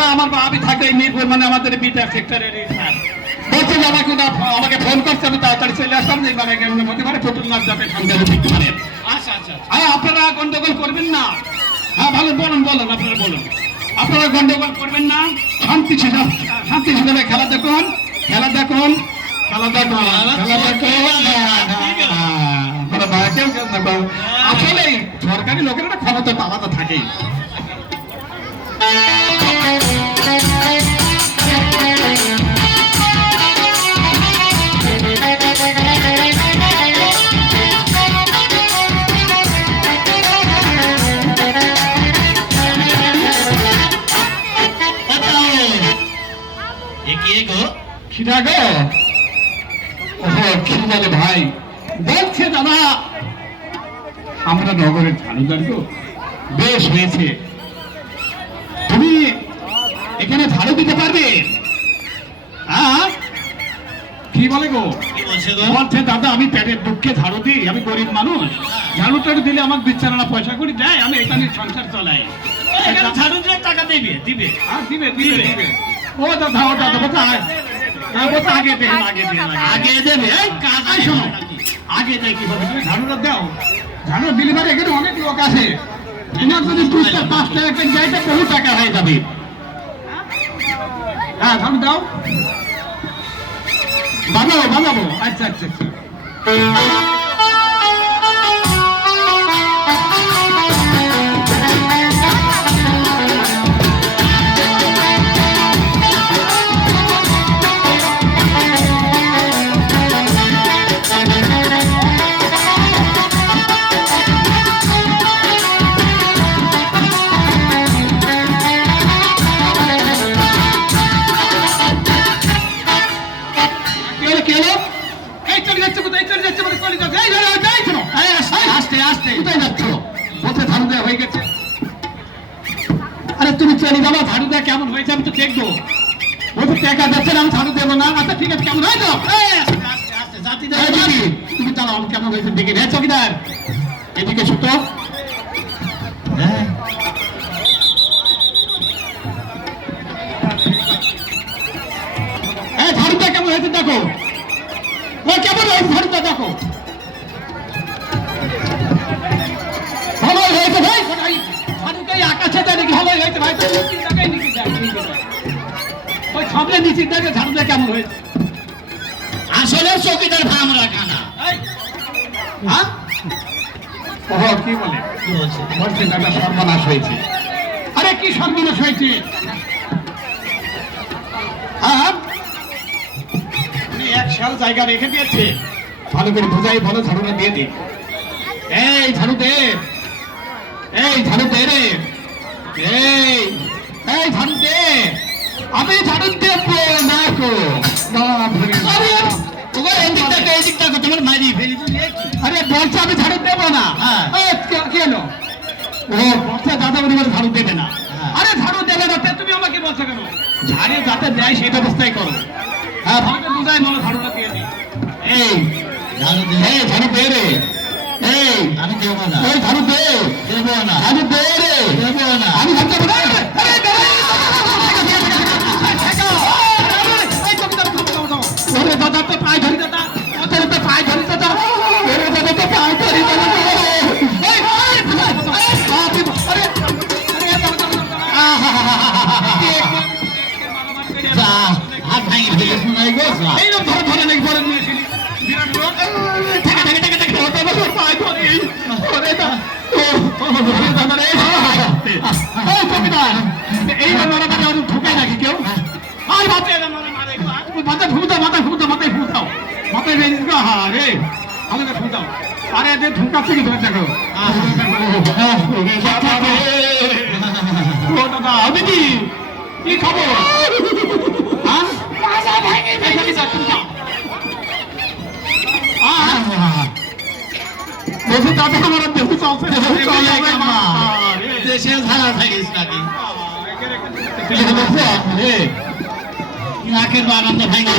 দাদা আমার আমি থাকি এই মিরপুর মানে আমাদের বিটা সেক্টরের বলছে যে আমাকে ফোন করছে আমি তাড়াতাড়ি চলে আসলাম যে মানে হতে পারে ফতুল্লার যাতে ঠান্ডা দেখতে পারেন। আচ্ছা আচ্ছা হ্যাঁ আপনারা গন্ডগোল করবেন না। হ্যাঁ ভালো বলুন বলুন আপনারা বলুন। আপনারা গন্ডগোল করবেন না, শান্তি হিসেবে খেলা দেখুন খেলা দেখুন খেলা দেখুন খেলা দেখুন। আসলে সরকারি লোকের একটা ক্ষমতা তো আলাদা থাকেই। ভাই বলছে দাদা আমরা নগরের ঝাড়ুদার তো বেশ হয়েছে, তুমি এখানে ঝাড়ু দিতে পারবে? হ্যাঁ কি বলে গো? বলছে দাদা আমি পেটের দুঃখে ঝাড়ু দিই, আমি গরিব মানুষ, ঝাড়ু টাড়ু দিলে আমার বিচারণা পয়সা করে দেয়, আমি এটা নিয়ে সংসার চালাই। ঝাড়ু দিলে টাকা দিবে দিবে দিবে দিবে দিবে। ও দাদা ও দাদা কোথায় আগে দেন আগে দেবে আগে দেয় কিভাবে তুমি ঝাড়ুটা দাও। ঝাড়ু দিলে মানে এখানে অনেক লোক আছে, তোমার যদি 2-5 টাকা যাইতে বহু টাকা হয়ে যাবে। হ্যাঁ ঝাড়ু দাও বাজাবো। আচ্ছা আচ্ছা আচ্ছা তুমি চলে যাবো, ঝাড়ু দেওয়া কেমন হয়েছে আমি তো দেখবো। বলছে টাকা যাচ্ছে আমি ঝাড়ু দেবো না। আচ্ছা ঠিক আছে কেমন হয়েছে তুমি চালাও আমি কেমন হয়েছে দেখে রে। চকিদার এদিকে ছুটো, ঝাড়ুটা কেমন হয়েছে দেখো, ও কেমন হয়েছে ঝাড়ুটা দেখো। ভালো হয়েছে ভাই, ঝাড়ুটাই আকাশে দেয় নাকি ভালো হয়েছে ভাই? ওই সামনে নিচে দেখে ঝাড়ুটা কেমন হয়েছে। আসলে চকিদার ভাম রাখা না। হ্যাঁ কি বলে বলছে দাদা সর্বনাশ হয়েছে। আরে কি সর্বনাশ হয়েছে? হ্যাঁ এক সাল জায়গা রেখে দিয়েছে, ভালো করে বোঝাই বলো ঝাড়ুটা দিয়ে দে। এই ঝাড়ু দে, এই ঝাড়ু দে রে, এই ঝাড়ু দে। আমি ঝাড়ু দেবো না গো, তোমার মারি ফেলি। আরে বলছে আমি ঝাড়ু দেবো না। কি হলো? ও বলছে দাদা উনি ঝাড়ু দেবে না। আরে ঝাড়ু দেবে না তুমি আমাকে বলছো কেন? ঝাড়ু যাতে দেয় সেই ব্যবস্থাই করো। হ্যাঁ ভালো করে বুঝাই বলো ঝাড়ুটা দিয়ে দিই। এই ঝাড়ু দে, এই ঝাড়ু দে রে, এই আমি দেবো না। ওই ঝাড়ু দে, দেবো না। ঝাড়ু দে রে, দেবো না। আমি ঝাড়ু দেবো না। দাদা তো পায়ে ধরি দাদা, ওদের তো পায়ে ধরি দাদা, ওরে দাদা তো পায়ে ধরি দাদা। হাত ভাঙি ফেলে শোনাই গো এইরকম ধরে ধরে নাকি পরে নিয়েছিলি বিরাট লোক পায়ে ধরি ওরে দাদা এই মারামারি আমি ঢুকাই নাকি কেউ? আর মাথায় ফুটাও মাথায় বেরিয়ে গো। হ্যাঁ রে আমাকে ফুটাও। আরে এদের ঢুকাচ্ছে কি ধরে দেখো। দাদা আমি কি খবর? দাদা আমার দেহু চলছে দেশে ঝাড়া থাকিস নাকি নাকের বারান্দা ভাঙে